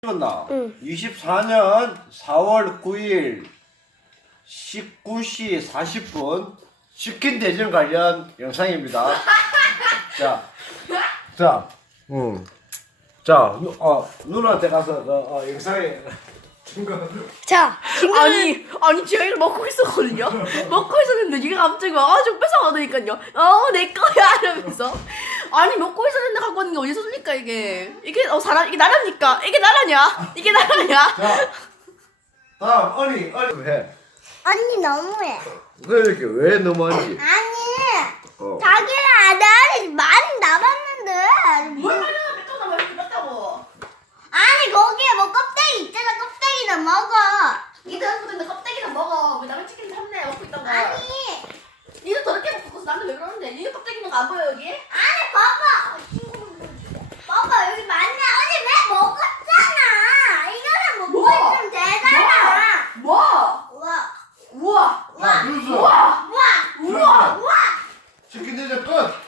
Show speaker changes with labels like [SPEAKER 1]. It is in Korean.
[SPEAKER 1] 찍었나?
[SPEAKER 2] 응.
[SPEAKER 1] 24년 4월 9일 19시 40분 치킨 대전 관련 영상입니다. 자, 누나한테 가서 영상에
[SPEAKER 2] 자,
[SPEAKER 3] 아니 제가 이걸 먹고 있었거든요. 먹고 있었는데 얘가 갑자기 와가지고 뺏어가더니까요. 내 거야 이러면서. 아니 먹고 있었는데 갖고 왔는 게 어디서 씁니까 이게? 이게 사람 이게 나라니까. 이게 나라냐? 이게 나라냐?
[SPEAKER 1] 자, 다음 언니 해.
[SPEAKER 2] 언니 너무해.
[SPEAKER 1] 왜 이렇게 왜 너무한지?
[SPEAKER 2] 아니, 자기는 아들 많이 남았는데.
[SPEAKER 3] 뭘 말이야 뺏어가 왜 이렇게 뺐다고?
[SPEAKER 2] 아니, 거기에 뭐 껍데기 있잖아. 껍데기는 먹어.
[SPEAKER 3] 니들 한번데 껍데기나 먹어. 왜 남의 치킨 탐내 먹고 있다가?
[SPEAKER 2] 아니,
[SPEAKER 3] 니들 더럽게 먹고 나한테 왜 그러는데? 니들 껍데기 있는 거 안 보여 여기?
[SPEAKER 2] 아니, 봐봐. 봐봐, 여기 많네. 언니 왜 먹었잖아. 이거는 먹고
[SPEAKER 3] 뭐?
[SPEAKER 2] 있으면 되잖아.
[SPEAKER 3] 뭐?
[SPEAKER 2] 우와,
[SPEAKER 3] 우와.
[SPEAKER 1] 자, 뉴스.
[SPEAKER 2] 우와,
[SPEAKER 3] 우와.
[SPEAKER 1] 치킨 대전 끝.